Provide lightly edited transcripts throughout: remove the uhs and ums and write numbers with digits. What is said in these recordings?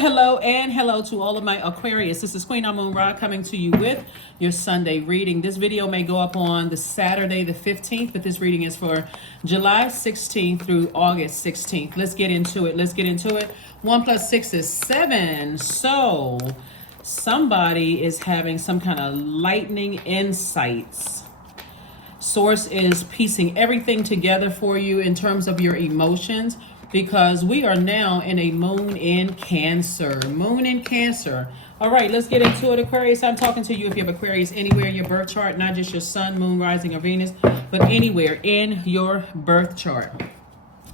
Hello, and hello to all of my Aquarius. This is Queen Amun Ra coming to you with your Sunday reading. This video may go up on the Saturday the 15th, but this reading is for July 16th through August 16th. Let's get into it. 1 plus 6 is 7. So somebody is having some kind of lightning insights. Source is piecing everything together for you in terms of your emotions, because we are now in a moon in Cancer. Moon in Cancer. All right, let's get into it, Aquarius. I'm talking to you if you have Aquarius anywhere in your birth chart, not just your sun, moon, rising, or Venus, but anywhere in your birth chart.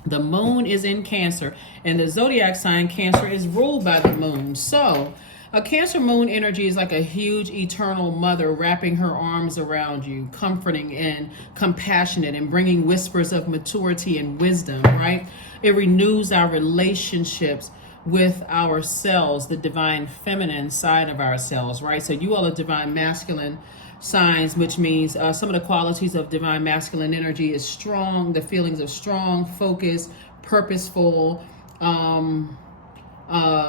The moon is in Cancer, and the zodiac sign Cancer is ruled by the moon. So a Cancer moon energy is like a huge eternal mother wrapping her arms around you, comforting and compassionate and bringing whispers of maturity and wisdom, right? It renews our relationships with ourselves, the divine feminine side of ourselves, right? So you all are divine masculine signs, which means some of the qualities of divine masculine energy is strong, the feelings of strong, focused, purposeful,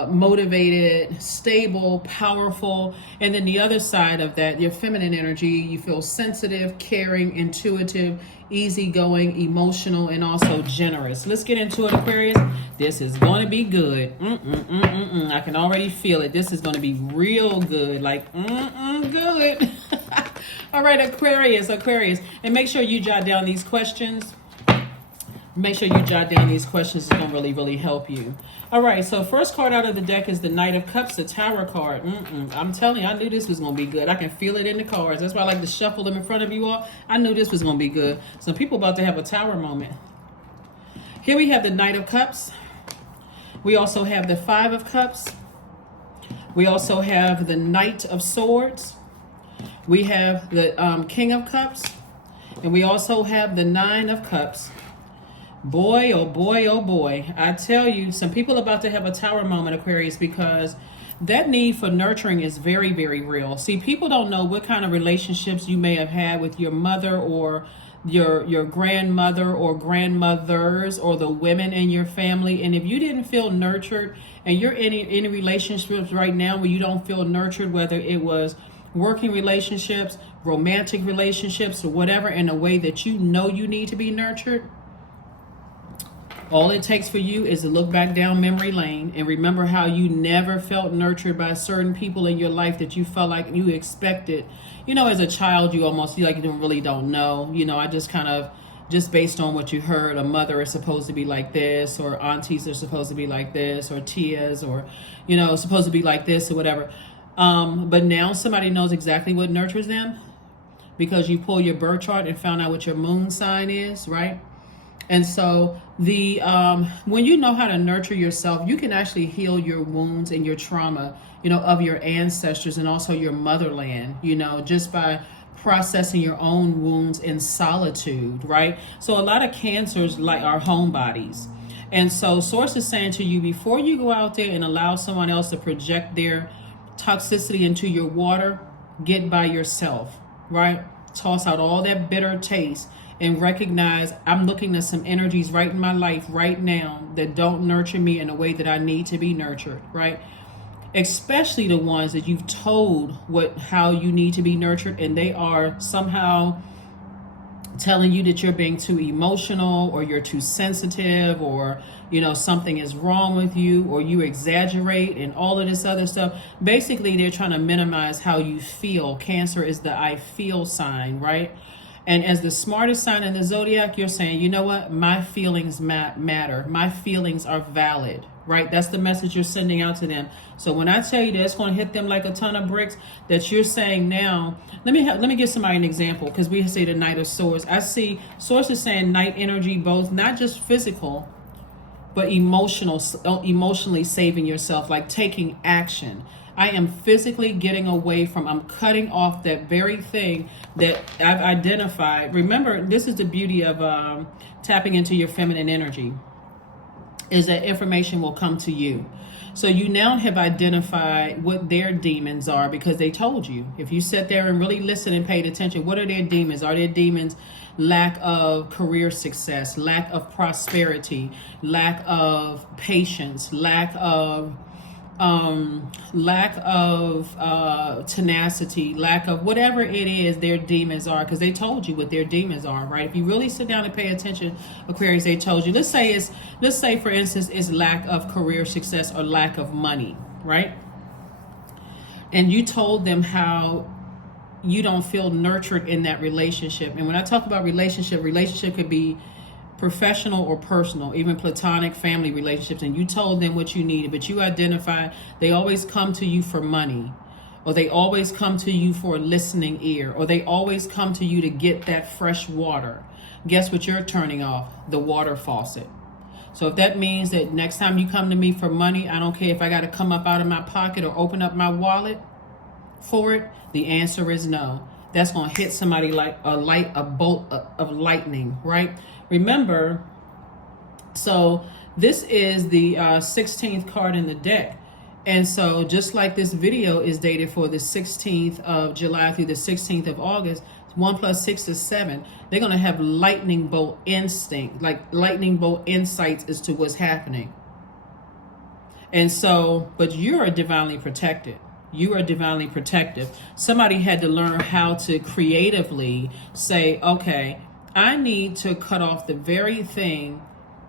motivated, stable, powerful. And then the other side of that, your feminine energy, you feel sensitive, caring, intuitive, easygoing, emotional, and also generous. Let's get into it, Aquarius. This is going to be good. I can already feel it. This is going to be real good, like good. All right, Aquarius. And make sure you jot down these questions. It's going to really, really help you. All right, so first card out of the deck is the Knight of Cups, the Tower card. I'm telling you, I knew this was going to be good. I can feel it in the cards. That's why I like to shuffle them in front of you all. I knew this was going to be good. Some people about to have a Tower moment. Here we have the Knight of Cups. We also have the Five of Cups. We also have the Knight of Swords. We have the King of Cups. And we also have the Nine of Cups. Boy, oh boy, oh boy. I tell you, some people about to have a Tower moment, Aquarius, because that need for nurturing is very, very real. See, people don't know what kind of relationships you may have had with your mother or your grandmother or grandmothers or the women in your family. And if you didn't feel nurtured, and you're in relationships right now where you don't feel nurtured, whether it was working relationships, romantic relationships, or whatever, in a way that you know you need to be nurtured, all it takes for you is to look back down memory lane and remember how you never felt nurtured by certain people in your life that you felt like you expected. You know, as a child, you almost feel like you really don't know. You know, I just kind of, just based on what you heard, a mother is supposed to be like this, or aunties are supposed to be like this, or tias, or, you know, supposed to be like this, or whatever. But now somebody knows exactly what nurtures them because you pull your birth chart and found out what your moon sign is, right? And so the when you know how to nurture yourself, you can actually heal your wounds and your trauma, you know, of your ancestors and also your motherland, you know, just by processing your own wounds in solitude, right? So a lot of cancers like our home bodies. And so Source is saying to you, before you go out there and allow someone else to project their toxicity into your water, get by yourself, right? Toss out all that bitter taste and recognize I'm looking at some energies right in my life right now that don't nurture me in a way that I need to be nurtured, right? Especially the ones that you've told how you need to be nurtured, and they are somehow telling you that you're being too emotional, or you're too sensitive, or, you know, something is wrong with you, or you exaggerate and all of this other stuff. Basically, they're trying to minimize how you feel. Cancer is the I feel sign, right? And as the smartest sign in the zodiac, you're saying, you know what? My feelings matter. My feelings are valid, right? That's the message you're sending out to them. So when I tell you that it's going to hit them like a ton of bricks, that you're saying now, let me give somebody an example, because we say the Knight of Swords. I see Source is saying night energy, both not just physical, but emotionally saving yourself, like taking action. I am physically getting away from, I'm cutting off that very thing that I've identified. Remember, this is the beauty of tapping into your feminine energy, is that information will come to you. So you now have identified what their demons are because they told you. If you sat there and really listened and paid attention, what are their demons? Are their demons lack of career success, lack of prosperity, lack of patience, lack of lack of tenacity, lack of whatever it is their demons are, because they told you what their demons are, right? If you really sit down and pay attention, Aquarius, they told you. Let's say for instance it's lack of career success or lack of money, right? And you told them how you don't feel nurtured in that relationship. And when I talk about relationship could be professional or personal, even platonic family relationships, and you told them what you needed, but you identified they always come to you for money, or they always come to you for a listening ear, or they always come to you to get that fresh water. Guess what you're turning off? The water faucet. So if that means that next time you come to me for money, I don't care if I got to come up out of my pocket or open up my wallet for it, the answer is no. That's going to hit somebody like a bolt of lightning, right? Remember, so this is the 16th card in the deck. And so just like this video is dated for the 16th of July through the 16th of August, 1 + 6 is 7. They're going to have lightning bolt instinct, like lightning bolt insights as to what's happening. And so, but you're divinely protected. You are divinely protective. Somebody had to learn how to creatively say, okay, I need to cut off the very thing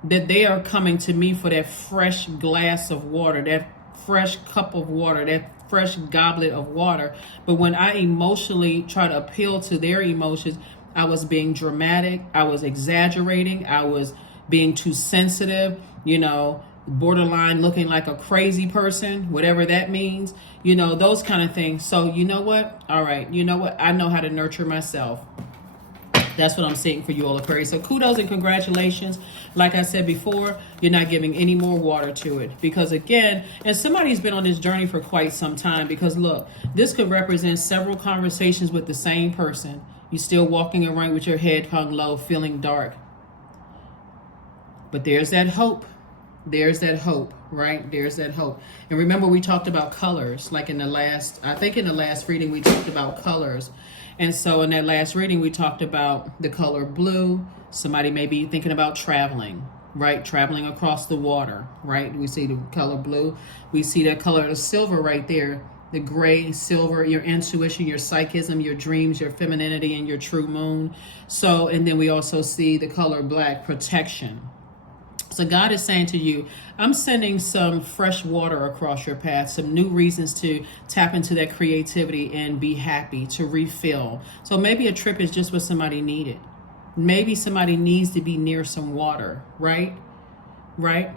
that they are coming to me for, that fresh glass of water, that fresh cup of water, that fresh goblet of water. But when I emotionally try to appeal to their emotions, I was being dramatic, I was exaggerating, I was being too sensitive, borderline looking like a crazy person, whatever that means, those kind of things. So you know what? All right, you know what? I know how to nurture myself. That's what I'm seeing for you all, Aquarius. So kudos and congratulations. Like I said before, you're not giving any more water to it. Because again, and somebody's been on this journey for quite some time, because look, this could represent several conversations with the same person. You're still walking around with your head hung low, feeling dark. But there's that hope. There's that hope, right? There's that hope. And remember, we talked about colors, like in the last reading, we talked about colors. And so in that last reading, we talked about the color blue. Somebody may be thinking about traveling, right? Traveling across the water, right? We see the color blue. We see that color of silver right there. The gray, silver, your intuition, your psychism, your dreams, your femininity, and your true moon. So, and then we also see the color black, protection. So God is saying to you, I'm sending some fresh water across your path, some new reasons to tap into that creativity and be happy, to refill. So maybe a trip is just what somebody needed. Maybe somebody needs to be near some water, right? Right?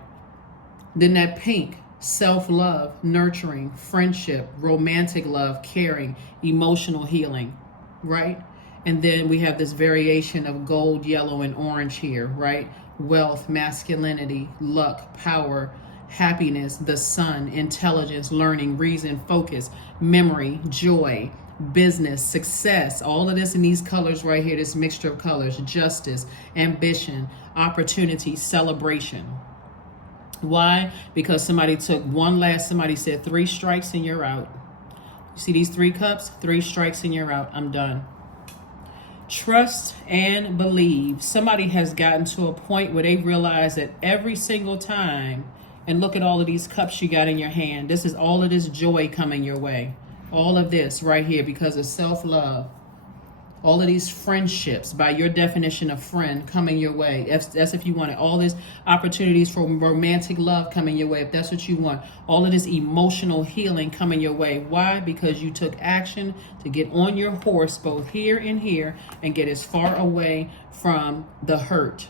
Then that pink, self-love, nurturing, friendship, romantic love, caring, emotional healing, right? And then we have this variation of gold, yellow, and orange here, right? Wealth, masculinity, luck, power, happiness, the sun, intelligence, learning, reason, focus, memory, joy, business, success, all of this in these colors right here, this mixture of colors, justice, ambition, opportunity, celebration. Why? Because somebody said 3 strikes and you're out. You see these 3 cups? 3 strikes and you're out. I'm done. Trust and believe. Somebody has gotten to a point where they realize that every single time, and look at all of these cups you got in your hand. This is all of this joy coming your way. All of this right here because of self-love. All of these friendships, by your definition of friend, coming your way. That's if you want it. All these opportunities for romantic love coming your way, if that's what you want. All of this emotional healing coming your way. Why? Because you took action to get on your horse, both here and here, and get as far away from the hurt.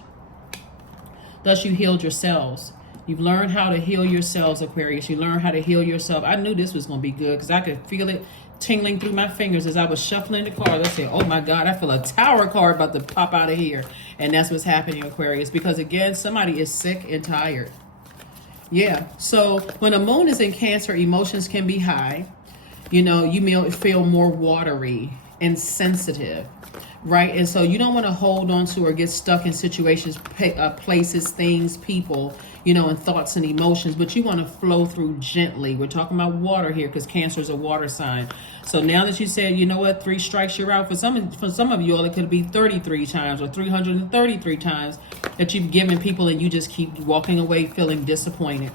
Thus, you healed yourselves. You've learned how to heal yourselves, Aquarius. You learned how to heal yourself. I knew this was going to be good because I could feel it tingling through my fingers as I was shuffling the cards. I said, oh my God, I feel a tower card about to pop out of here. And that's what's happening, Aquarius, because again, somebody is sick and tired. Yeah. So when a moon is in Cancer, emotions can be high. You may feel more watery and sensitive, right? And so you don't want to hold on to or get stuck in situations, places, things, people, and thoughts and emotions, but you want to flow through gently. We're talking about water here because Cancer is a water sign. So now that you said, 3 strikes, you're out, for some of you all, it could be 33 times or 333 times that you've given people and you just keep walking away feeling disappointed.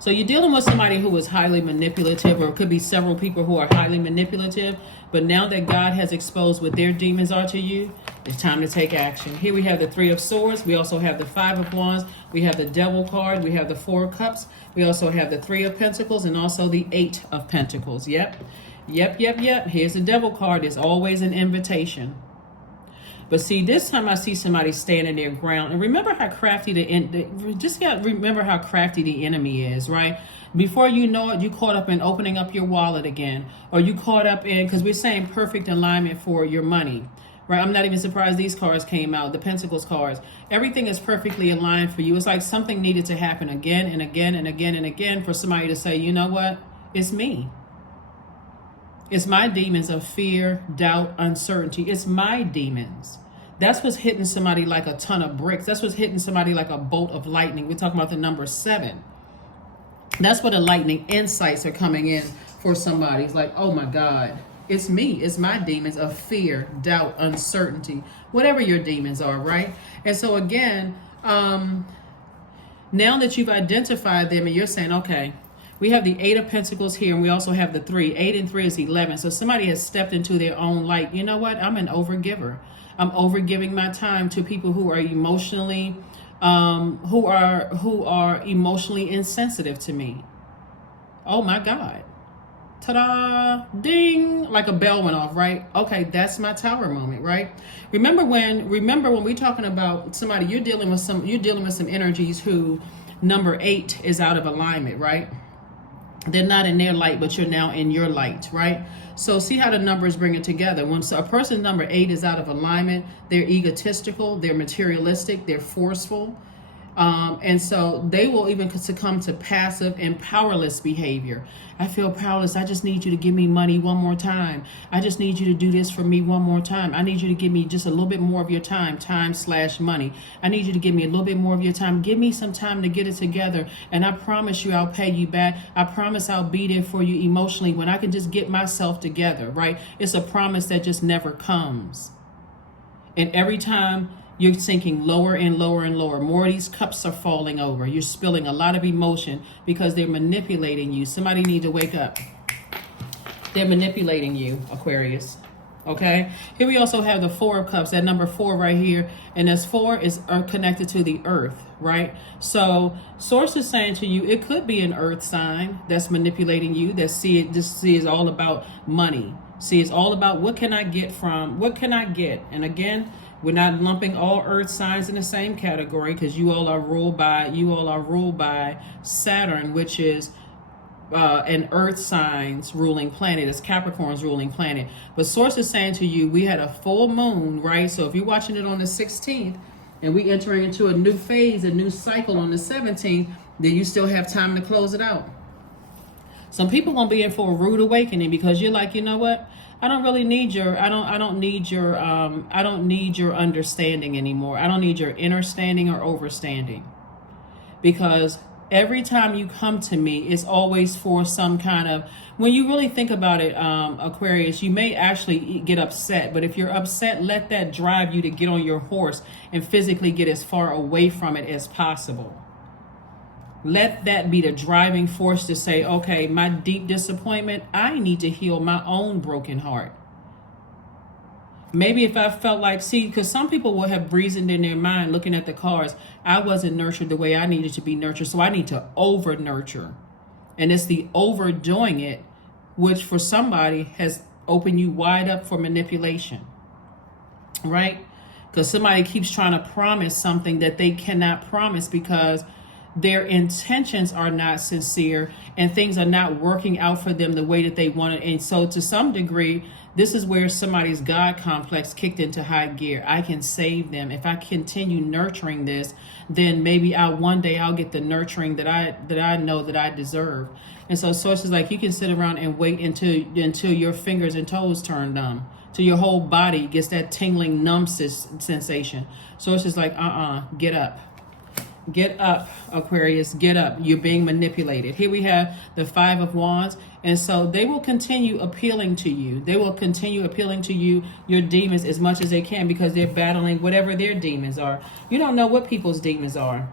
So you're dealing with somebody who is highly manipulative, or it could be several people who are highly manipulative. But now that God has exposed what their demons are to you, it's time to take action. Here we have the Three of Swords. We also have the Five of Wands. We have the Devil card. We have the Four of Cups. We also have the Three of Pentacles and also the Eight of Pentacles. Yep. Here's the Devil card. It's always an invitation. But see, this time I see somebody standing their ground. And remember how crafty remember how crafty the enemy is, right? Before you know it, you caught up in opening up your wallet again. Or you caught up in, because we're saying perfect alignment for your money, right? I'm not even surprised these cards came out, the Pentacles cards. Everything is perfectly aligned for you. It's like something needed to happen again and again and again and again for somebody to say, you know what? It's me. It's my demons of fear, doubt, uncertainty. It's my demons. That's what's hitting somebody like a ton of bricks. That's what's hitting somebody like a bolt of lightning. We're talking about the number 7. That's where the lightning insights are coming in for somebody. It's like, oh my God, it's me. It's my demons of fear, doubt, uncertainty, whatever your demons are, right? And so again, now that you've identified them and you're saying, okay, we have the Eight of Pentacles here, and we also have the 3. 8 and 3 is 11. So somebody has stepped into their own light. You know what? I'm an overgiver. I'm overgiving my time to people who are emotionally, who are emotionally insensitive to me. Oh my God. Ta-da, ding, like a bell went off, right? Okay, that's my Tower moment, right? Remember when we're talking about somebody, you're dealing with some energies who number 8 is out of alignment, right? They're not in their light, but you're now in your light, right? So see how the numbers bring it together. When a person's number 8 is out of alignment, they're egotistical, they're materialistic, they're forceful. And so they will even succumb to passive and powerless behavior. I feel powerless. I just need you to give me money one more time. I just need you to do this for me one more time. I need you to give me just a little bit more of your time/money. I need you to give me a little bit more of your time. Give me some time to get it together. And I promise you I'll pay you back. I promise I'll be there for you emotionally when I can just get myself together, right? It's a promise that just never comes. And every time you're sinking lower and lower and lower. More of these cups are falling over. You're spilling a lot of emotion because they're manipulating you. Somebody need to wake up. They're manipulating you, Aquarius. Okay? Here we also have the Four of Cups, that number 4 right here. And as 4 is connected to the earth, right? So Source is saying to you, it could be an earth sign that's manipulating you, that see is all about money. See, it's all about what can I get. And again, we're not lumping all earth signs in the same category because you all are ruled by Saturn, which is an earth signs ruling planet. It's Capricorn's ruling planet. But Source is saying to you, we had a full moon, right? So if you're watching it on the 16th and we entering into a new phase, a new cycle on the 17th, then you still have time to close it out. Some people gonna be in for a rude awakening because you're like, you know what? I don't really need your understanding anymore. I don't need your understanding or overstanding. Because every time you come to me, it's always for some kind of, when you really think about it, Aquarius, you may actually get upset. But if you're upset, let that drive you to get on your horse and physically get as far away from it as possible. Let that be the driving force to say, okay, my deep disappointment, I need to heal my own broken heart. Maybe if I felt like, see, because some people will have reasoned in their mind looking at the cards, I wasn't nurtured the way I needed to be nurtured, so I need to over-nurture. And it's the overdoing it, which for somebody has opened you wide up for manipulation, right? Because somebody keeps trying to promise something that they cannot promise because their intentions are not sincere and things are not working out for them the way that they want it. And so to some degree, this is where somebody's God complex kicked into high gear. I can save them. If I continue nurturing this, then maybe one day I'll get the nurturing that I know that I deserve. And so Source is like, you can sit around and wait until your fingers and toes turn numb, till your whole body gets that tingling numb sensation. Source is like, get up. Get up, Aquarius, get up. You're being manipulated. Here we have the Five of Wands. And so they will continue appealing to you. They will continue appealing to you, your demons, as much as they can because they're battling whatever their demons are. You don't know what people's demons are.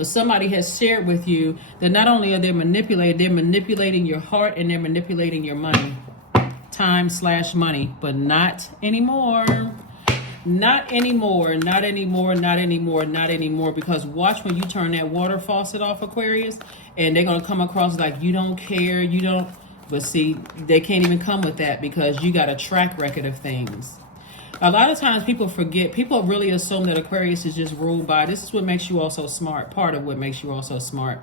But somebody has shared with you that not only are they manipulated, they're manipulating your heart and they're manipulating your money. Time/money, but not anymore. Not anymore, not anymore, not anymore, not anymore. Because watch when you turn that water faucet off, Aquarius, and they're going to come across like you don't care, you don't. But see, they can't even come with that because you got a track record of things. A lot of times people forget, people really assume that Aquarius is just ruled by, this is what makes you all so smart. Part of what makes you all so smart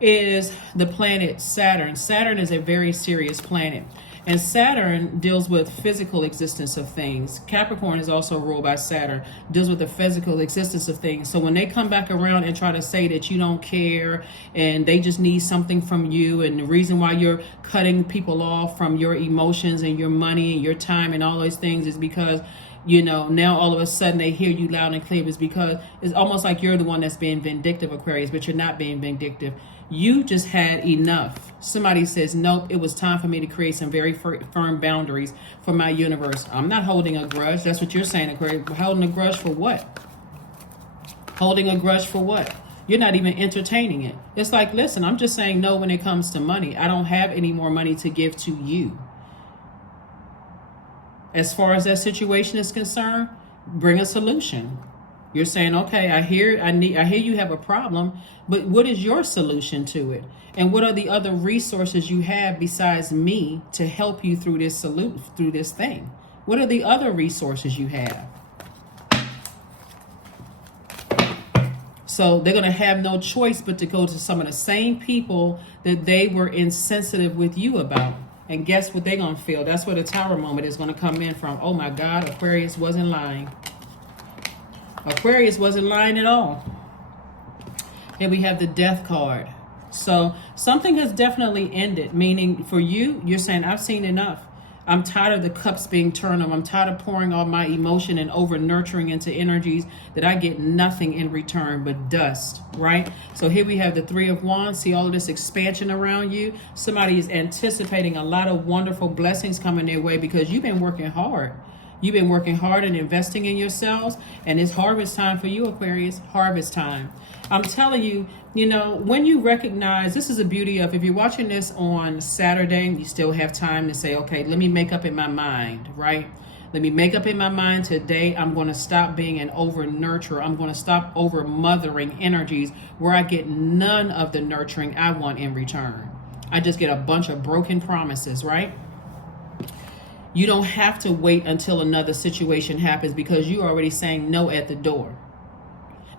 is the planet Saturn. Saturn is a very serious planet. And Saturn deals with physical existence of things. Capricorn is also ruled by Saturn, deals with the physical existence of things. So when they come back around and try to say that you don't care and they just need something from you, and the reason why you're cutting people off from your emotions and your money and your time and all those things is because, you know, now all of a sudden they hear you loud and clear, is because it's almost like you're the one that's being vindictive, Aquarius, but you're not being vindictive. You just had enough. Somebody says, nope, it was time for me to create some very firm boundaries for my universe. I'm not holding a grudge. That's what you're saying, Aquarius. Holding a grudge for what? Holding a grudge for what? You're not even entertaining it. It's like, listen, I'm just saying no when it comes to money. I don't have any more money to give to you. As far as that situation is concerned, bring a solution. You're saying, okay, I hear you have a problem, but what is your solution to it? And what are the other resources you have besides me to help you through this through this thing? What are the other resources you have? So they're going to have no choice but to go to some of the same people that they were insensitive with you about. And guess what they're going to feel? That's where the Tower moment is going to come in from. Oh my God, Aquarius wasn't lying. Aquarius wasn't lying at all. Here we have the Death card. So something has definitely ended, meaning for you, you're saying, I've seen enough. I'm tired of the cups being turned on. I'm tired of pouring all my emotion and over nurturing into energies that I get nothing in return but dust, right? So here we have the Three of Wands. See all of this expansion around you. Somebody is anticipating a lot of wonderful blessings coming their way because you've been working hard. You've been working hard and investing in yourselves, and it's harvest time for you, Aquarius. Harvest time. I'm telling you, you know, when you recognize, this is the beauty of, if you're watching this on Saturday, you still have time to say, okay, let me make up in my mind, right? Let me make up in my mind today, I'm going to stop being an over-nurturer. I'm going to stop over-mothering energies where I get none of the nurturing I want in return. I just get a bunch of broken promises, right? You don't have to wait until another situation happens because you're already saying no at the door.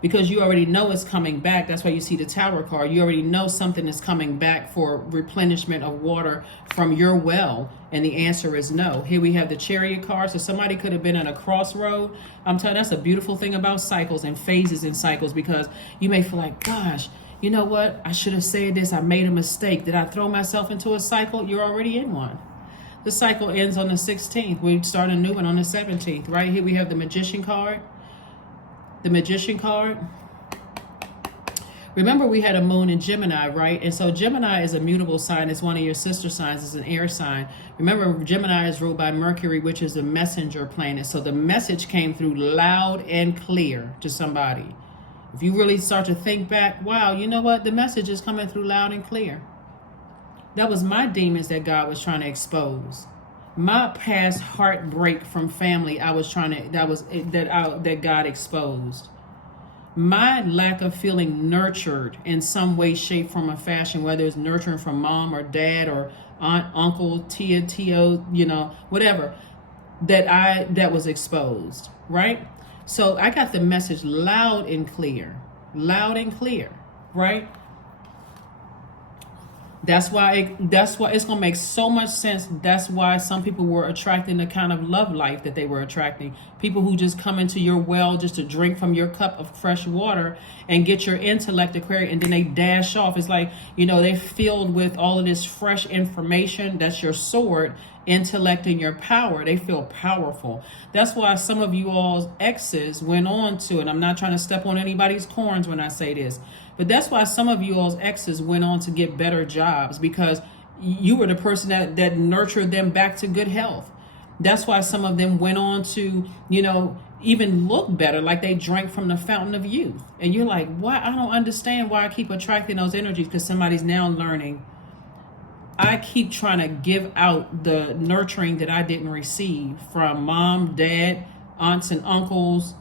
Because you already know it's coming back. That's why you see the Tower card. You already know something is coming back for replenishment of water from your well. And the answer is no. Here we have the Chariot card. So somebody could have been at a crossroad. I'm telling you, that's a beautiful thing about cycles and phases in cycles, because you may feel like, gosh, you know what? I should have said this. I made a mistake. Did I throw myself into a cycle? You're already in one. The cycle ends on the 16th. We start a new one on the 17th. Right here we have the Magician card. The Magician card. Remember, we had a moon in Gemini, right? And so Gemini is a mutable sign. It's one of your sister signs. It's an air sign. Remember, Gemini is ruled by Mercury, which is the messenger planet. So the message came through loud and clear to somebody. If you really start to think back, wow, you know what? The message is coming through loud and clear. That was my demons that God was trying to expose. My past heartbreak from family, that God exposed. My lack of feeling nurtured in some way, shape, form, or fashion, whether it's nurturing from mom or dad or aunt, uncle, tia, tio, you know, whatever, that was exposed, right? So I got the message loud and clear, right? That's why it's going to make so much sense. That's why some people were attracting the kind of love life that they were attracting. People who just come into your well just to drink from your cup of fresh water and get your intellect Aquarius, and then they dash off. It's like, you know, they're filled with all of this fresh information. That's your sword, intellect, and your power. They feel powerful. That's why some of you all's exes went on to, and I'm not trying to step on anybody's corns when I say this, but that's why some of you all's exes went on to get better jobs, because you were the person that nurtured them back to good health. That's why some of them went on to, even look better, like they drank from the fountain of youth. And you're like, why? I don't understand why I keep attracting those energies, because somebody's now learning. I keep trying to give out the nurturing that I didn't receive from mom, dad, aunts and uncles,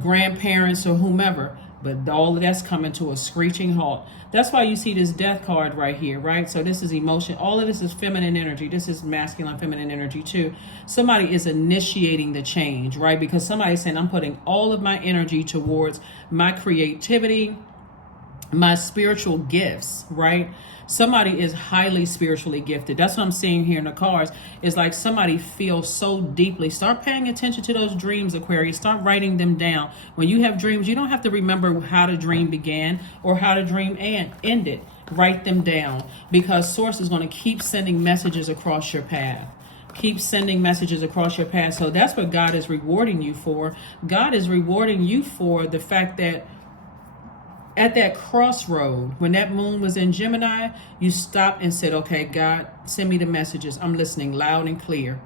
grandparents, or whomever. But all of that's coming to a screeching halt. That's why you see this death card right here, right? So this is emotion. All of this is feminine energy. This is masculine, feminine energy too. Somebody is initiating the change, right? Because somebody's saying, I'm putting all of my energy towards my creativity, my spiritual gifts, right? Somebody is highly spiritually gifted. That's what I'm seeing here in the cards. It's like somebody feels so deeply. Start paying attention to those dreams, Aquarius. Start writing them down. When you have dreams, you don't have to remember how the dream began or how the dream ended. Write them down, because Source is going to keep sending messages across your path. Keep sending messages across your path. So that's what God is rewarding you for. God is rewarding you for the fact that at that crossroad, when that moon was in Gemini, you stopped and said, okay, God, send me the messages. I'm listening loud and clear.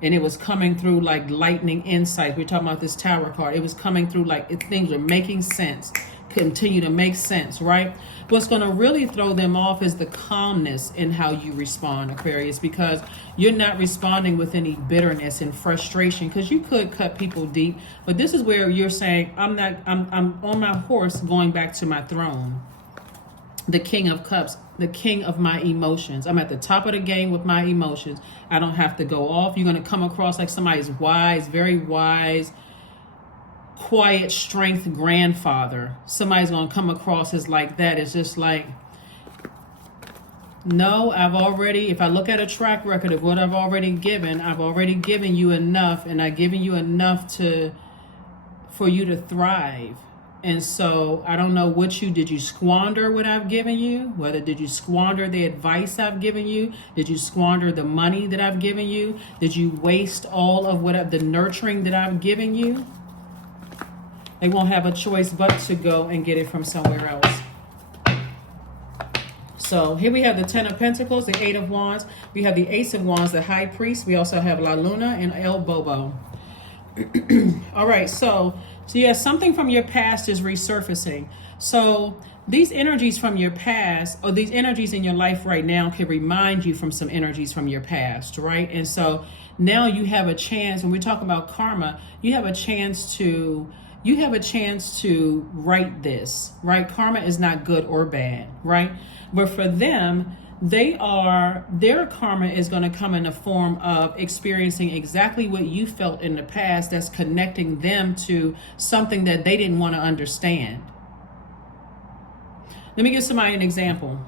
And it was coming through like lightning insight. We're talking about this Tower card. It was coming through like things were making sense, continue to make sense, right? What's going to really throw them off is the calmness in how you respond, Aquarius, because you're not responding with any bitterness and frustration, because you could cut people deep. But this is where you're saying, I'm on my horse going back to my throne. The King of Cups, the king of my emotions. I'm at the top of the game with my emotions. I don't have to go off. You're going to come across like somebody's wise, very wise, quiet strength grandfather. Somebody's going to come across as like that. It's just like, no, if I look at a track record of what I've already given you enough, and I've given you enough for you to thrive. And so I don't know did you squander what I've given you? Whether did you squander the advice I've given you? Did you squander the money that I've given you? Did you waste all of the nurturing that I've given you? They won't have a choice but to go and get it from somewhere else. So here we have the Ten of Pentacles, the Eight of Wands. We have the Ace of Wands, the High Priest. We also have La Luna and El Bobo. All right, so yeah, something from your past is resurfacing. So these energies from your past, or these energies in your life right now, can remind you from some energies from your past, right? And so now you have a chance, when we talk about karma, you have a chance to write this, right? Karma is not good or bad, right? But for them, their karma is going to come in the form of experiencing exactly what you felt in the past, that's connecting them to something that they didn't want to understand. Let me give somebody an example.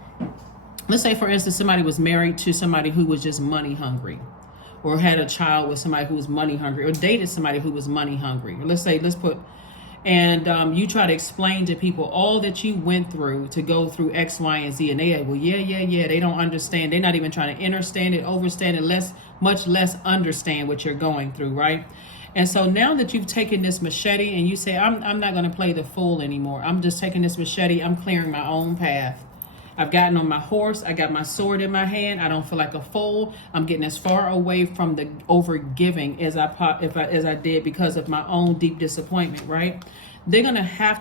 Let's say, for instance, somebody was married to somebody who was just money hungry, or had a child with somebody who was money hungry, or dated somebody who was money hungry. Or you try to explain to people all that you went through to go through X, Y, and Z. And they well, yeah. They don't understand. They're not even trying to understand it, overstand it, much less understand what you're going through, right? And so now that you've taken this machete and you say, I'm not going to play the fool anymore. I'm just taking this machete. I'm clearing my own path. I've gotten on my horse. I got my sword in my hand. I don't feel like a fool. I'm getting as far away from the overgiving as I did because of my own deep disappointment, right? They're going to have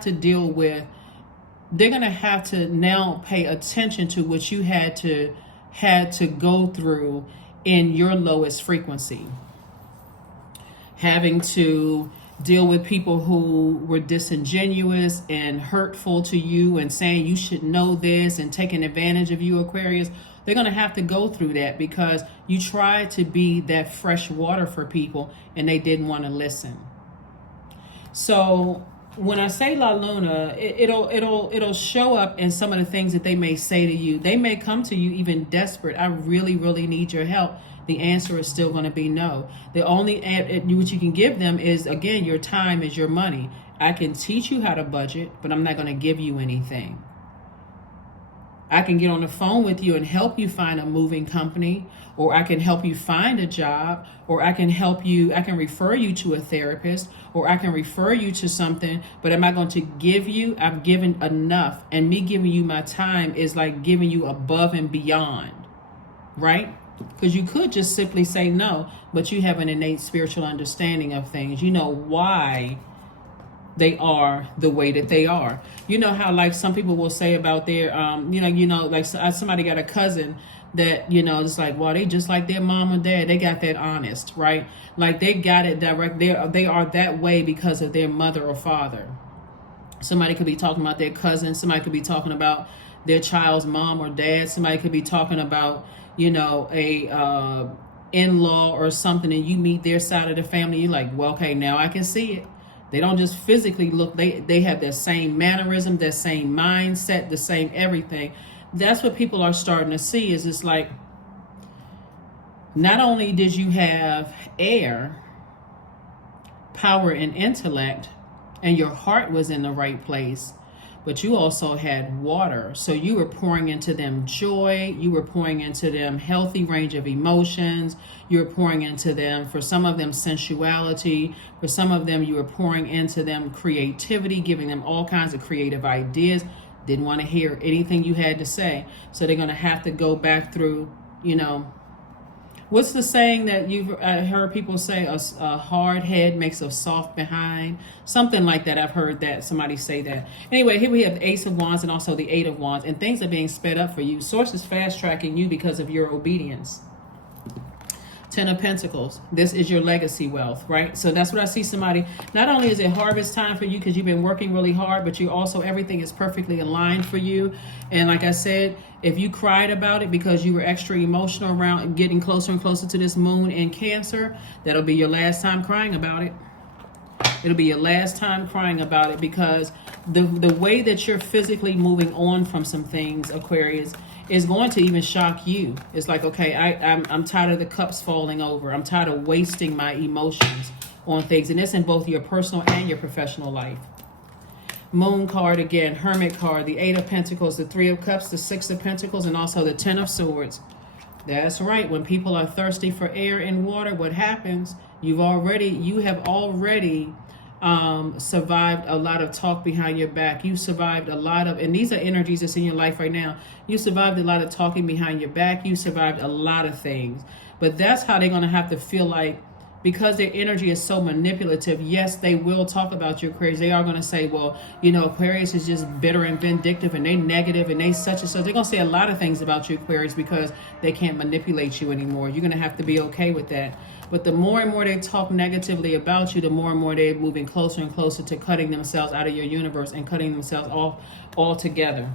to now pay attention to what you had to go through in your lowest frequency. Having to deal with people who were disingenuous and hurtful to you and saying you should know this and taking advantage of you, Aquarius. They're going to have to go through that because you tried to be that fresh water for people and they didn't want to listen. So when I say La Luna, it'll show up in some of the things that they may say to you. They may come to you even desperate. I really, really need your help. The answer is still going to be no. The only what you can give them is, again, your time is your money. I can teach you how to budget, but I'm not going to give you anything. I can get on the phone with you and help you find a moving company, or I can help you find a job, or I can refer you to a therapist, or I can refer you to something, but am I going to give you? I've given enough, and me giving you my time is like giving you above and beyond, right? Because you could just simply say no, but you have an innate spiritual understanding of things. You know why they are the way that they are. You know how like some people will say about their, like somebody got a cousin that, it's like, well, they just like their mom and dad. They got that honest, right? Like they got it direct. They are that way because of their mother or father. Somebody could be talking about their cousin. Somebody could be talking about their child's mom or dad. Somebody could be talking about, a in-law or something, and you meet their side of the family. You're like, well, okay, now I can see it. They don't just physically look, they have their same mannerism, their same mindset, the same everything. That's what people are starting to see, is it's like, not only did you have air, power, and intellect, and your heart was in the right place, but you also had water. So you were pouring into them joy. You were pouring into them healthy range of emotions. You were pouring into them, for some of them, sensuality. For some of them, you were pouring into them creativity, giving them all kinds of creative ideas. Didn't want to hear anything you had to say. So they're going to have to go back through, what's the saying that you've heard people say? A hard head makes a soft behind. Something like that. I've heard that somebody say that. Anyway, here we have the Ace of Wands and also the Eight of Wands. And things are being sped up for you. Source is fast tracking you because of your obedience. Ten of Pentacles. This is your legacy wealth, right? So that's what I see somebody. Not only is it harvest time for you because you've been working really hard, but you also, everything is perfectly aligned for you. And like I said, if you cried about it because you were extra emotional around getting closer and closer to this moon in Cancer, that'll be your last time crying about it. It'll be your last time crying about it, because the way that you're physically moving on from some things, Aquarius, is going to even shock you. It's like, okay, I'm tired of the cups falling over. I'm tired of wasting my emotions on things. And it's in both your personal and your professional life. Moon card again, Hermit card, the Eight of Pentacles, the Three of Cups, the Six of Pentacles, and also the Ten of Swords. That's right. When people are thirsty for air and water, what happens? You have already survived a lot of talk behind your back. You survived a lot of, and these are energies that's in your life right now. You survived a lot of talking behind your back. You survived a lot of things. But that's how they're going to have to feel like, because their energy is so manipulative. Yes, they will talk about you, Aquarius. They are going to say, well, Aquarius is just bitter and vindictive, and they negative, and they such and such. They're going to say a lot of things about you, Aquarius, because they can't manipulate you anymore. You're going to have to be okay with that. But the more and more they talk negatively about you, the more and more they're moving closer and closer to cutting themselves out of your universe and cutting themselves off altogether.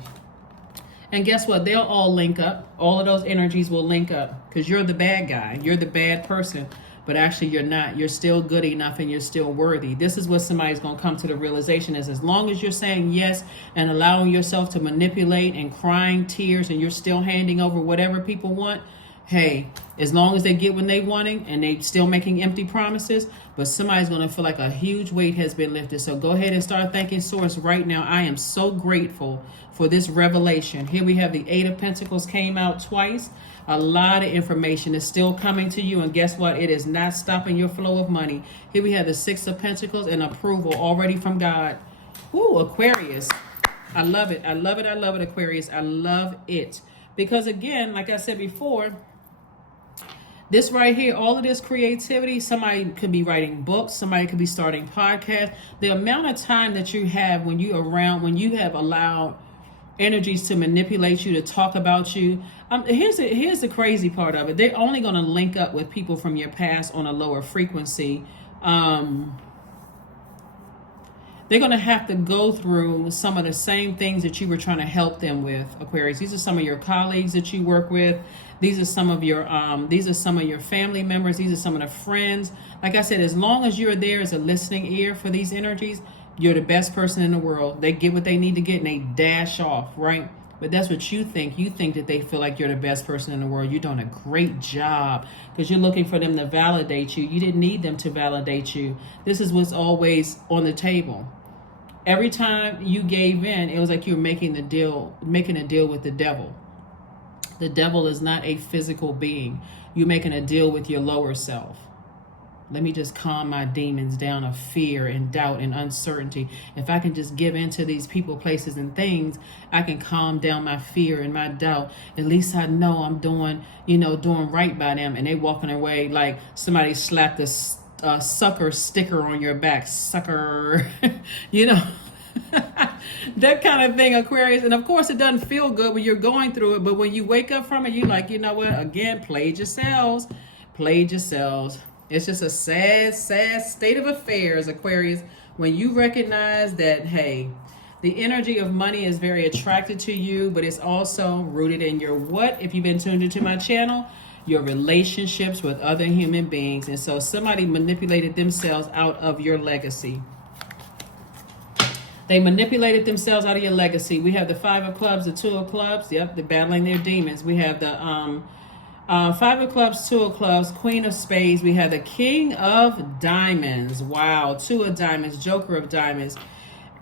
And guess what? They'll all link up. All of those energies will link up, because you're the bad guy. You're the bad person. But actually you're not. You're still good enough, and you're still worthy. This is what somebody's going to come to the realization is, as long as you're saying yes and allowing yourself to manipulate and crying tears, and you're still handing over whatever people want, hey, as long as they get what they wanting and they still making empty promises, but somebody's going to feel like a huge weight has been lifted. So go ahead and start thanking Source right now. I am so grateful for this revelation. Here we have the Eight of Pentacles came out twice. A lot of information is still coming to you, and guess what? It is not stopping your flow of money. Here we have the Six of Pentacles and approval already from God. Ooh, Aquarius. I love it. I love it. I love it, Aquarius. I love it. Because again, like I said before, this right here, all of this creativity, somebody could be writing books, somebody could be starting podcasts. The amount of time that you have when you have allowed energies to manipulate you, to talk about you. Here's the crazy part of it. They're only going to link up with people from your past on a lower frequency. They're going to have to go through some of the same things that you were trying to help them with, Aquarius. These are some of your colleagues that you work with. These are some of your family members. These are some of the friends. Like I said, as long as you're there as a listening ear for these energies, you're the best person in the world. They get what they need to get and they dash off, right? But that's what you think. You think that they feel like you're the best person in the world. You're doing a great job because you're looking for them to validate you. You didn't need them to validate you. This is what's always on the table. Every time you gave in, it was like you were making a deal with the devil. The devil is not a physical being. You're making a deal with your lower self. Let me just calm my demons down of fear and doubt and uncertainty. If I can just give in to these people, places, and things, I can calm down my fear and my doubt. At least I know I'm doing, doing right by them. And they walking away like somebody slapped a sucker sticker on your back. Sucker, that kind of thing, Aquarius. And of course, it doesn't feel good when you're going through it. But when you wake up from it, you're like, you know what? Again, played yourselves. Played yourselves. It's just a sad, sad state of affairs, Aquarius, when you recognize that, hey, the energy of money is very attracted to you, but it's also rooted in your what? If you've been tuned into my channel, your relationships with other human beings. And so somebody manipulated themselves out of your legacy. They manipulated themselves out of your legacy. We have the 5 of clubs, the 2 of clubs. Yep, they're battling their demons. We have the 5 of clubs, 2 of clubs, Queen of spades. We have the King of diamonds. Wow. 2 of diamonds, Joker of diamonds,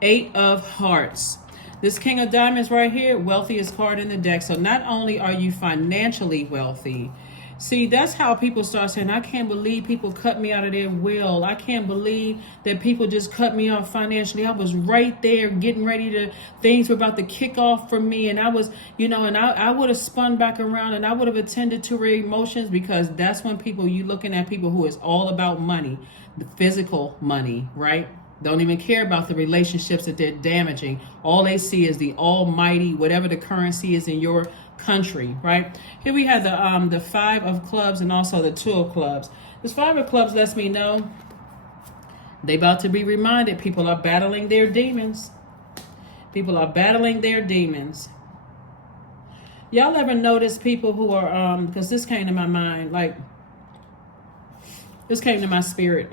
8 of hearts. This King of diamonds right here, wealthiest card in the deck. So not only are you financially wealthy, see, that's how people start saying, I can't believe people cut me out of their will. I can't believe that people just cut me off financially. I was right there getting ready to, things were about to kick off for me. And I was, and I would have spun back around and I would have attended to her emotions, because that's when you looking at people who is all about money, the physical money, right? Don't even care about the relationships that they're damaging. All they see is the almighty, whatever the currency is in your country, right? Here we have the 5 of clubs and also the 2 of clubs. This 5 of clubs lets me know they about to be reminded. People are battling their demons. People are battling their demons. Y'all ever notice people who are, because this came to my mind, like, this came to my spirit.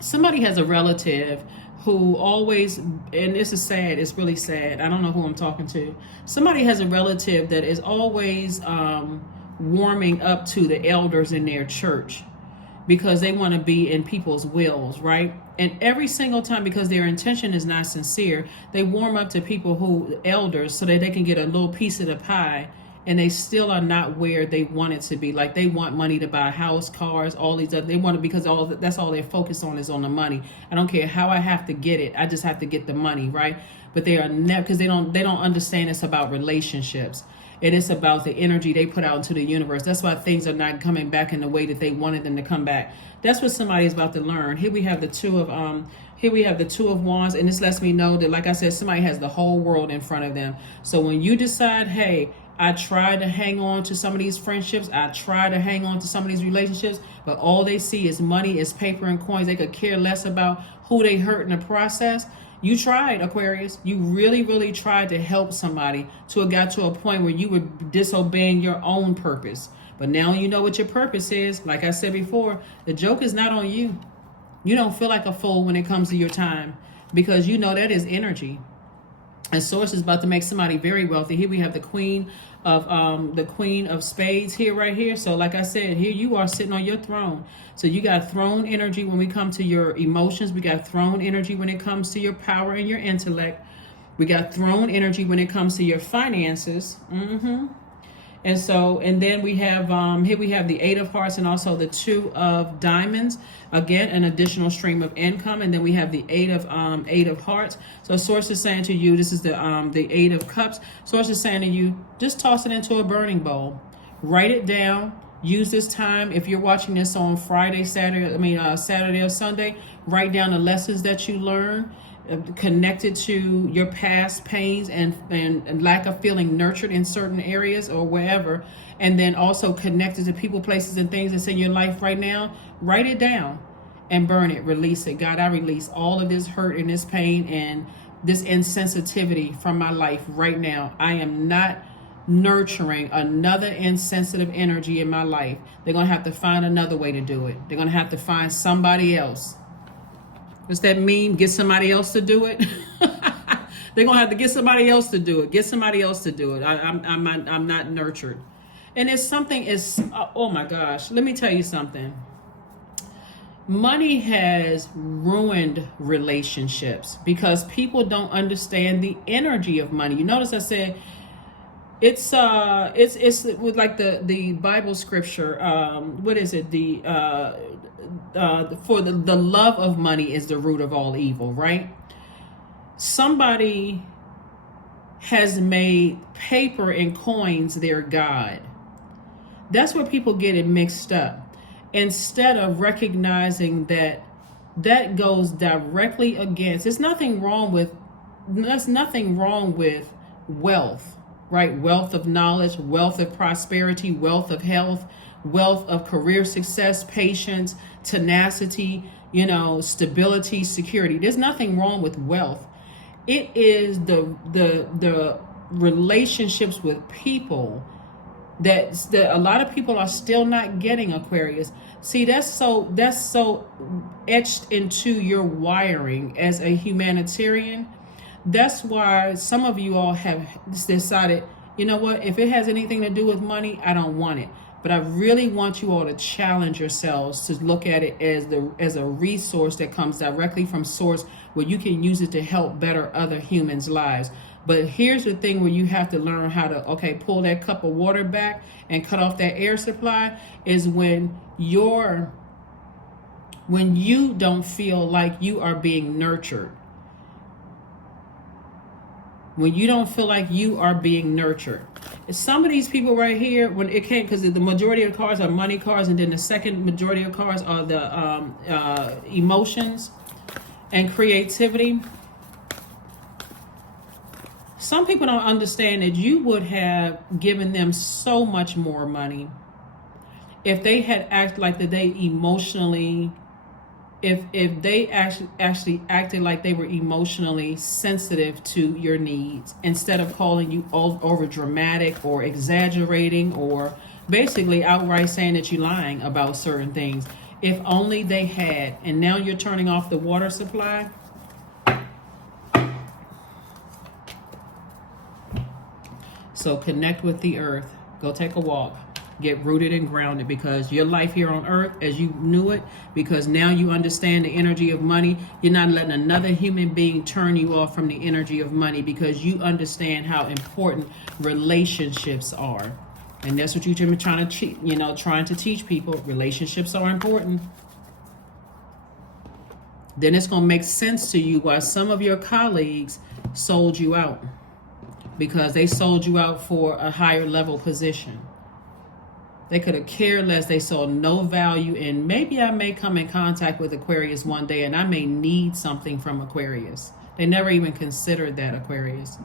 Somebody has a relative who always, and this is sad, it's really sad, I don't know who I'm talking to. Somebody has a relative that is always warming up to the elders in their church because they want to be in people's wills, right? And every single time, because their intention is not sincere, they warm up to people elders, so that they can get a little piece of the pie, and they still are not where they want it to be. Like, they want money to buy a house, cars, all these other, they want it because that's all they're focused on is on the money. I don't care how I have to get it. I just have to get the money, right? But they are never, because they don't understand it's about relationships. It is about the energy they put out into the universe. That's why things are not coming back in the way that they wanted them to come back. That's what somebody is about to learn. Here we have the 2 of wands, and this lets me know that, like I said, somebody has the whole world in front of them. So when you decide, hey, I tried to hang on to some of these friendships, I try to hang on to some of these relationships, but all they see is money, is paper and coins. They could care less about who they hurt in the process. You tried, Aquarius. You really, really tried to help somebody till it got to a point where you were disobeying your own purpose. But now you know what your purpose is. Like I said before, the joke is not on you. You don't feel like a fool when it comes to your time, because you know that is energy. And Source is about to make somebody very wealthy. Here we have the Queen of spades here, right here. So like I said, here you are sitting on your throne. So you got throne energy when we come to your emotions. We got throne energy when it comes to your power and your intellect. We got throne energy when it comes to your finances. And then we have, here we have the 8 of hearts and also the 2 of diamonds. Again, an additional stream of income. And then we have the 8 of hearts. So Source is saying to you, this is the 8 of cups. Source is saying to you, just toss it into a burning bowl. Write it down. Use this time. If you're watching this on Friday, Saturday or Sunday, write down the lessons that you learn, connected to your past pains and lack of feeling nurtured in certain areas or wherever, and then also connected to people, places, and things that's in your life right now. Write it down and burn it. Release it. God, I release all of this hurt and this pain and this insensitivity from my life right now. I am not nurturing another insensitive energy in my life. They're going to have to find another way to do it. They're going to have to find somebody else. What's that meme? Get somebody else to do it. They're gonna have to get somebody else to do it. Get somebody else to do it. I'm not nurtured, and it's something. Oh my gosh. Let me tell you something. Money has ruined relationships because people don't understand the energy of money. You notice I said It's with like the Bible scripture. What is it? For the love of money is the root of all evil, right? Somebody has made paper and coins their god. That's where people get it mixed up. Instead of recognizing that that goes directly against, there's nothing wrong with wealth, right? Wealth of knowledge, wealth of prosperity, wealth of health, wealth of career success, patience, tenacity, stability, security. There's nothing wrong with wealth. It is the relationships with people that a lot of people are still not getting, Aquarius. See, that's so etched into your wiring as a humanitarian. That's why some of you all have decided, you know what, if it has anything to do with money, I don't want it. But I really want you all to challenge yourselves to look at it as a resource that comes directly from source, where you can use it to help better other humans' lives. But here's the thing where you have to learn how to, pull that cup of water back and cut off that air supply, is when you don't feel like you are being nurtured. When you don't feel like you are being nurtured. Some of these people right here, when it came, because the majority of the cards are money cards, and then the second majority of cards are the emotions and creativity. Some people don't understand that you would have given them so much more money if they had acted like that they emotionally, if they actually acted like they were emotionally sensitive to your needs, instead of calling you over dramatic or exaggerating, or basically outright saying that you're lying about certain things. If only they had. And now you're turning off the water supply. So connect with the earth. Go take a walk. Get rooted and grounded, because your life here on earth as you knew it, because now you understand the energy of money. You're not letting another human being turn you off from the energy of money, because you understand how important relationships are. And that's what you've been trying to teach people. Relationships are important. Then it's going to make sense to you why some of your colleagues sold you out, because they sold you out for a higher level position. They could have cared less. They saw no value in, maybe I may come in contact with Aquarius one day and I may need something from Aquarius. They never even considered that, Aquarius.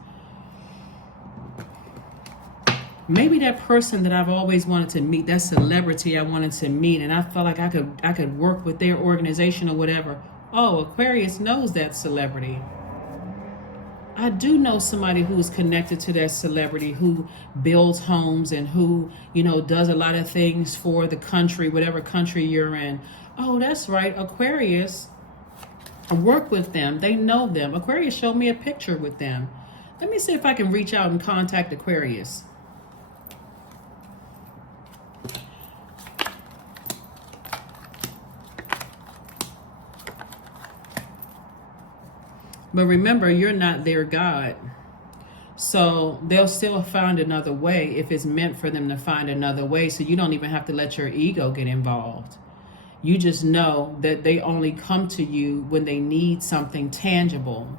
Maybe that person that I've always wanted to meet, that celebrity I wanted to meet, and I felt like I could work with their organization or whatever. Oh, Aquarius knows that celebrity. I do know somebody who is connected to that celebrity, who builds homes and who, does a lot of things for the country, whatever country you're in. Oh, that's right, Aquarius. I work with them. They know them. Aquarius showed me a picture with them. Let me see if I can reach out and contact Aquarius. But remember, you're not their God. So they'll still find another way if it's meant for them to find another way. So you don't even have to let your ego get involved. You just know that they only come to you when they need something tangible.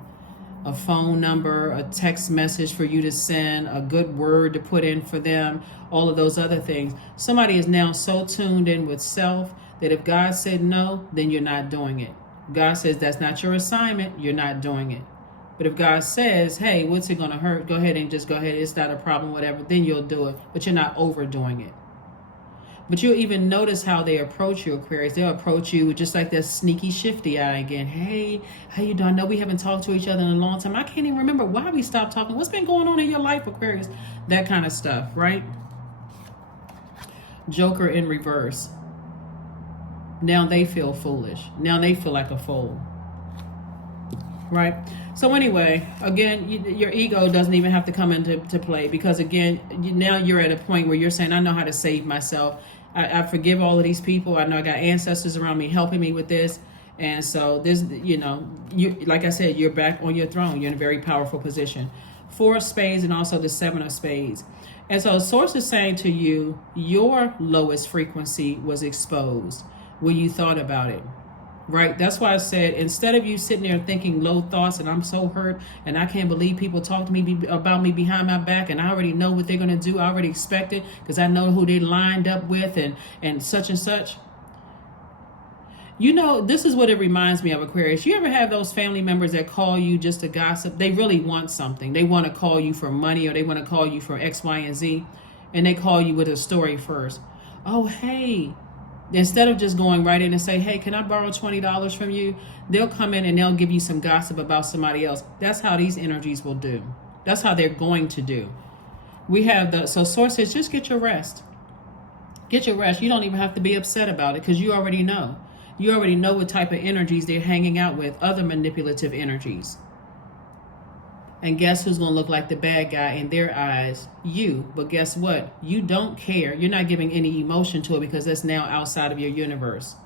A phone number, a text message for you to send, a good word to put in for them, all of those other things. Somebody is now so tuned in with self that if God said no, then you're not doing it. God says that's not your assignment, you're not doing it. But if God says, hey, what's it going to hurt? Go ahead, it's not a problem, whatever, then you'll do it. But you're not overdoing it. But you'll even notice how they approach you, Aquarius. They'll approach you just like that sneaky, shifty eye again. Hey, how you doing? I know we haven't talked to each other in a long time. I can't even remember why we stopped talking. What's been going on in your life, Aquarius? That kind of stuff, right? Joker in reverse. Now they feel foolish. Now they feel like a fool. Right? So anyway, again, your ego doesn't even have to come into play, because again, now you're at a point where you're saying, I know how to save myself. I forgive all of these people. I know I got ancestors around me helping me with this. And so this, you like I said, you're back on your throne. You're in a very powerful position. Four of Spades and also the Seven of Spades. And so source is saying to you, your lowest frequency was exposed when you thought about it. Right? That's why I said, instead of you sitting there thinking low thoughts and I'm so hurt and I can't believe people talk to me about me behind my back and I already know what they're going to do. I already expect it because I know who they lined up with and such and such. You know, this is what it reminds me of, Aquarius. You ever have those family members that call you just to gossip? They really want something. They want to call you for money or they want to call you for X, Y, and Z. And they call you with a story first. Oh, hey. Instead of just going right in and say, hey, can I borrow $20 from you? They'll come in and they'll give you some gossip about somebody else. That's how these energies will do. That's how they're going to do. We have so source says, just get your rest. Get your rest. You don't even have to be upset about it because you already know. You already know what type of energies they're hanging out with, other manipulative energies. And guess who's going to look like the bad guy in their eyes? You. But guess what? You don't care. You're not giving any emotion to it because that's now outside of your universe.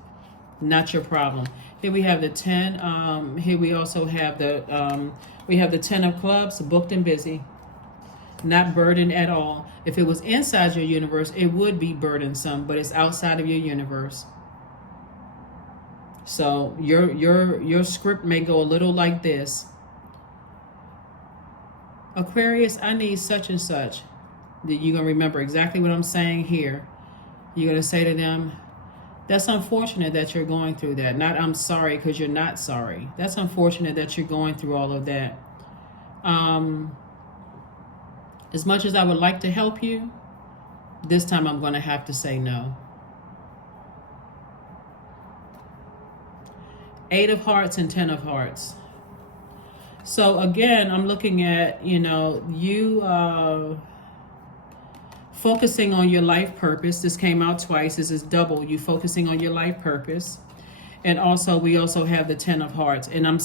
Not your problem. Here we have the 10. Here we also have the 10 of clubs, booked and busy. Not burdened at all. If it was inside your universe, it would be burdensome, but it's outside of your universe. So your script may go a little like this. Aquarius, I need such and such. You're going to remember exactly what I'm saying here. You're going to say to them, that's unfortunate that you're going through that. Not I'm sorry because you're not sorry. That's unfortunate that you're going through all of that. As much as I would like to help you, this time I'm going to have to say no. 8 of Hearts and 10 of Hearts. So again, I'm looking at, you focusing on your life purpose. This came out twice. This is double. You focusing on your life purpose. And also, we also have the 10 of Hearts. And I'm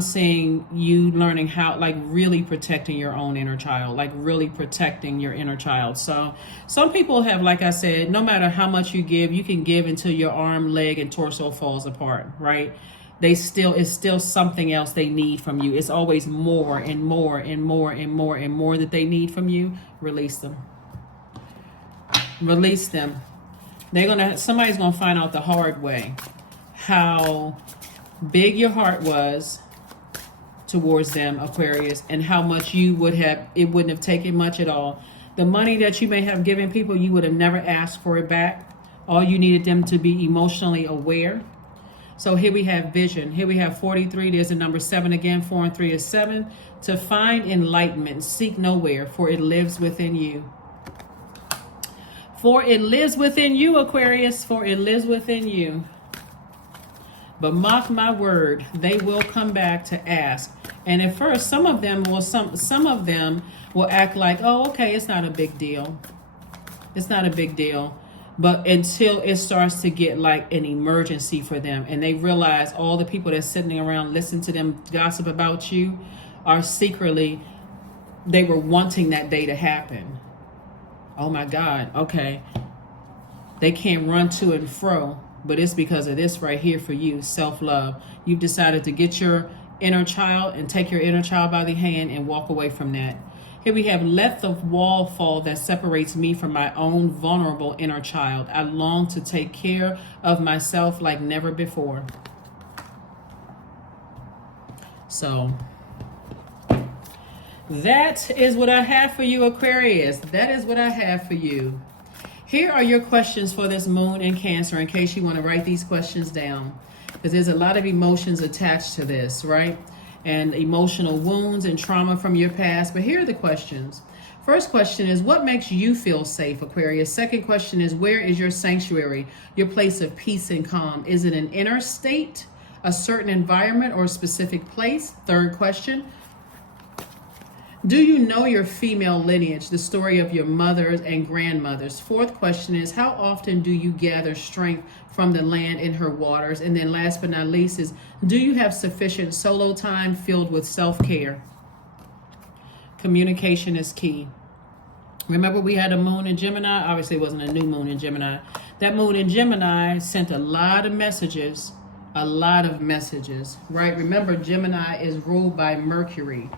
seeing you learning how, like, really protecting your own inner child, like really protecting your inner child. So some people have, like I said, no matter how much you give, you can give until your arm, leg, and torso falls apart, right? It's still something else they need from you. It's always more and more and more and more and more that they need from you. Release them. Release them. Somebody's gonna find out the hard way how big your heart was towards them, Aquarius, and how much it wouldn't have taken much at all. The money that you may have given people, you would have never asked for it back. All you needed them to be emotionally aware. So here we have vision. Here we have 43. There's the number 7 again. 4 and 3 is 7. To find enlightenment, seek nowhere, for it lives within you. For it lives within you, Aquarius. For it lives within you. But mark my word, they will come back to ask. And at first, some of them will act like, oh, okay, it's not a big deal. It's not a big deal. But until it starts to get like an emergency for them and they realize all the people that's sitting around listening to them gossip about you are secretly, they were wanting that day to happen. Oh my God, okay. They can't run to and fro, but it's because of this right here for you, self-love. You've decided to get your inner child and take your inner child by the hand and walk away from that. Here we have, let the wall fall that separates me from my own vulnerable inner child. I long to take care of myself like never before. So that is what I have for you, Aquarius. That is what I have for you. Here are your questions for this moon in Cancer, in case you want to write these questions down, because there's a lot of emotions attached to this, right? And emotional wounds and trauma from your past. But here are the questions. First question is, what makes you feel safe, Aquarius? Second question is, where is your sanctuary, your place of peace and calm? Is it an inner state, a certain environment, or a specific place? Third question, do you know your female lineage, the story of your mothers and grandmothers? Fourth question is, how often do you gather strength from the land in her waters? And then last but not least is, do you have sufficient solo time filled with self-care? Communication is key. Remember we had a moon in Gemini? Obviously it wasn't a new moon in Gemini. That moon in Gemini sent a lot of messages, right? Remember, Gemini is ruled by Mercury.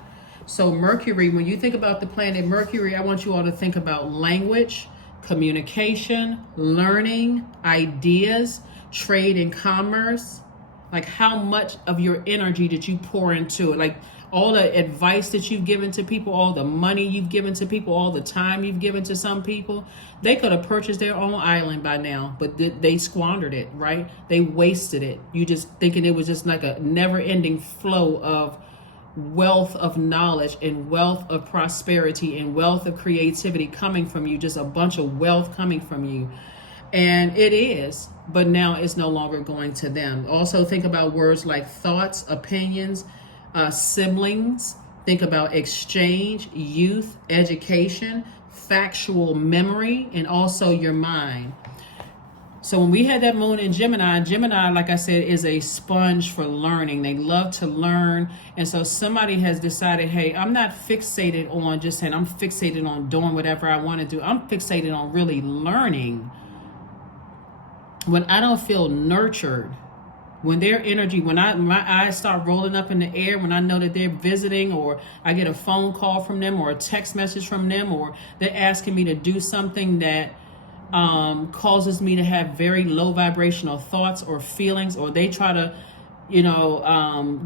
So Mercury, when you think about the planet Mercury, I want you all to think about language, communication, learning, ideas, trade and commerce. Like, how much of your energy did you pour into it? Like, all the advice that you've given to people, all the money you've given to people, all the time you've given to some people. They could have purchased their own island by now, but they squandered it, right? They wasted it. You just thinking it was just like a never-ending flow of wealth of knowledge and wealth of prosperity and wealth of creativity coming from you, just a bunch of wealth coming from you. And it is, but now it's no longer going to them. Also think about words like thoughts, opinions, siblings. Think about exchange, youth, education, factual memory, and also your mind. So when we had that moon in Gemini, Gemini, like I said, is a sponge for learning. They love to learn. And so somebody has decided, hey, I'm not fixated on just saying I'm fixated on doing whatever I want to do. I'm fixated on really learning. When I don't feel nurtured, when their energy, when my eyes start rolling up in the air, when I know that they're visiting, or I get a phone call from them or a text message from them, or they're asking me to do something that causes me to have very low vibrational thoughts or feelings, or they try to,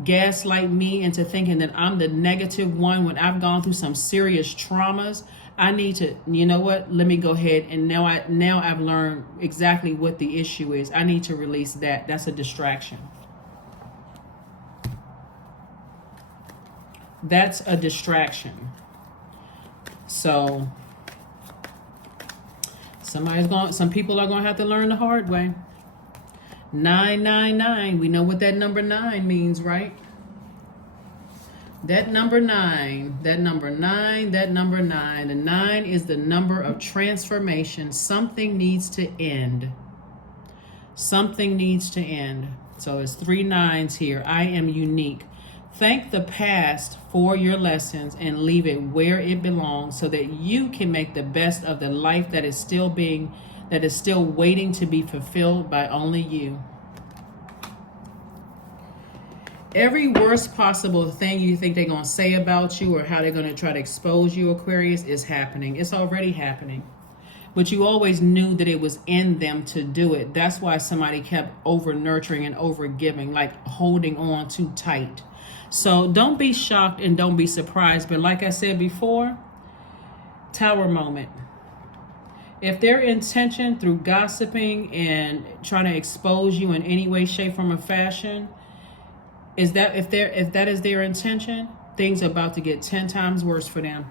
gaslight me into thinking that I'm the negative one when I've gone through some serious traumas, I need to, you know what, let me go ahead, and now I've learned exactly what the issue is. I need to release that. That's a distraction. That's a distraction. So some people are going to have to learn the hard way. 999, we know what that number 9 means, right? That number 9. The 9 is the number of transformation. Something needs to end. Something needs to end. So it's 3 9s here. I am unique. Thank the past for your lessons and leave it where it belongs so that you can make the best of the life that is still waiting to be fulfilled by only you. Every worst possible thing you think they're going to say about you or how they're going to try to expose you, Aquarius, is happening. It's already happening. But you always knew that it was in them to do it. That's why somebody kept over nurturing and over giving, like holding on too tight. So don't be shocked and don't be surprised. But like I said before, Tower moment. If their intention through gossiping and trying to expose you in any way, shape, form, or fashion, is that if that is their intention, things are about to get 10 times worse for them.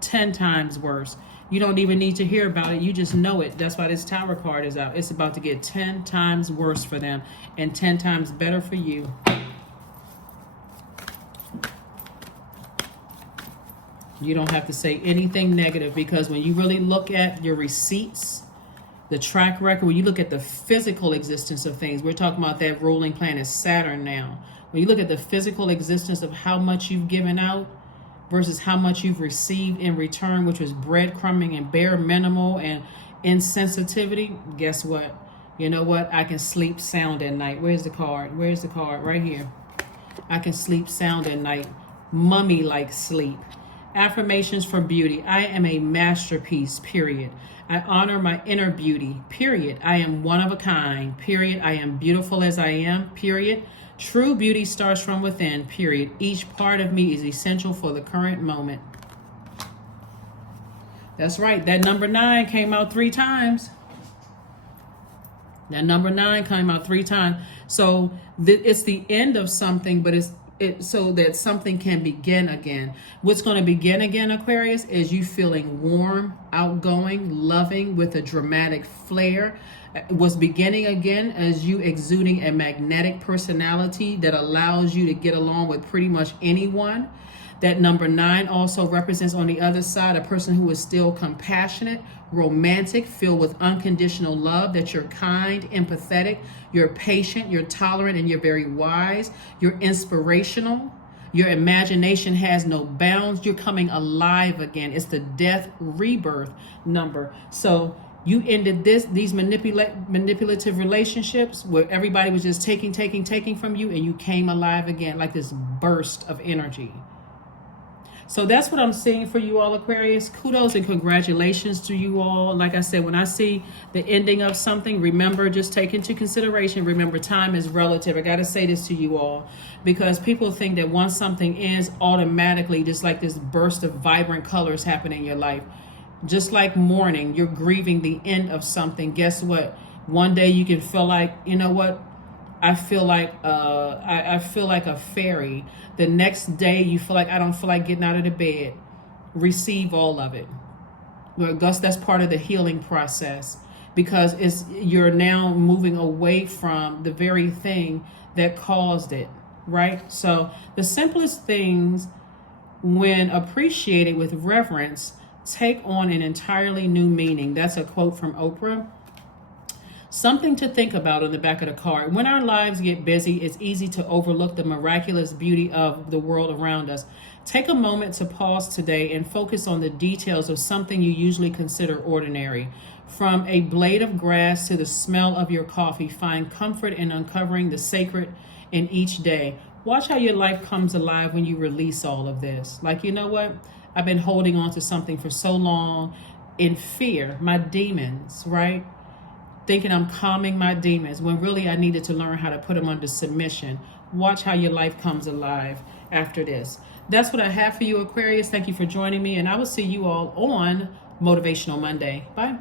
10 times worse. You don't even need to hear about it. You just know it. That's why this Tower card is out. It's about to get 10 times worse for them and 10 times better for you. You don't have to say anything negative, because when you really look at your receipts, the track record, when you look at the physical existence of things, we're talking about that ruling planet Saturn now. When you look at the physical existence of how much you've given out versus how much you've received in return, which was breadcrumbing and bare minimal and insensitivity, guess what? You know what? I can sleep sound at night. Where's the card? Where's the card? Right here. I can sleep sound at night. Mummy-like sleep. Affirmations for beauty. I am a masterpiece, period. I honor my inner beauty, period. I am one of a kind, period. I am beautiful as I am, period. True beauty starts from within, period. Each part of me is essential for the current moment. That's right. That number 9 came out 3 times. That number 9 came out 3 times. So it's the end of something, but it's so that something can begin again. What's going to begin again, Aquarius, is you feeling warm, outgoing, loving with a dramatic flair. What's beginning again is you exuding a magnetic personality that allows you to get along with pretty much anyone. That number 9 also represents on the other side a person who is still compassionate, romantic, filled with unconditional love, that you're kind, empathetic, you're patient, you're tolerant, and you're very wise. You're inspirational. Your imagination has no bounds. You're coming alive again. It's the death rebirth number. So you ended these manipulative relationships where everybody was just taking from you, and you came alive again, like this burst of energy. So that's what I'm seeing for you all, Aquarius. Kudos and congratulations to you all. Like I said, when I see the ending of something, remember, just take into consideration, remember, time is relative. I got to say this to you all, because people think that once something ends, automatically, just like this burst of vibrant colors happen in your life. Just like mourning, you're grieving the end of something. Guess what? One day you can feel like, you know what? I feel like I feel like a fairy. The next day you feel like I don't feel like getting out of the bed. Receive all of it. Well, Gus, that's part of the healing process, because you're now moving away from the very thing that caused it, right? So the simplest things, when appreciated with reverence, take on an entirely new meaning. That's a quote from Oprah. Something to think about on the back of the card. When our lives get busy, it's easy to overlook the miraculous beauty of the world around us. Take a moment to pause today and focus on the details of something you usually consider ordinary. From a blade of grass to the smell of your coffee, find comfort in uncovering the sacred in each day. Watch how your life comes alive when you release all of this. Like, you know what? I've been holding on to something for so long in fear, my demons, right? Thinking I'm calming my demons, when really I needed to learn how to put them under submission. Watch how your life comes alive after this. That's what I have for you, Aquarius. Thank you for joining me, and I will see you all on Motivational Monday. Bye.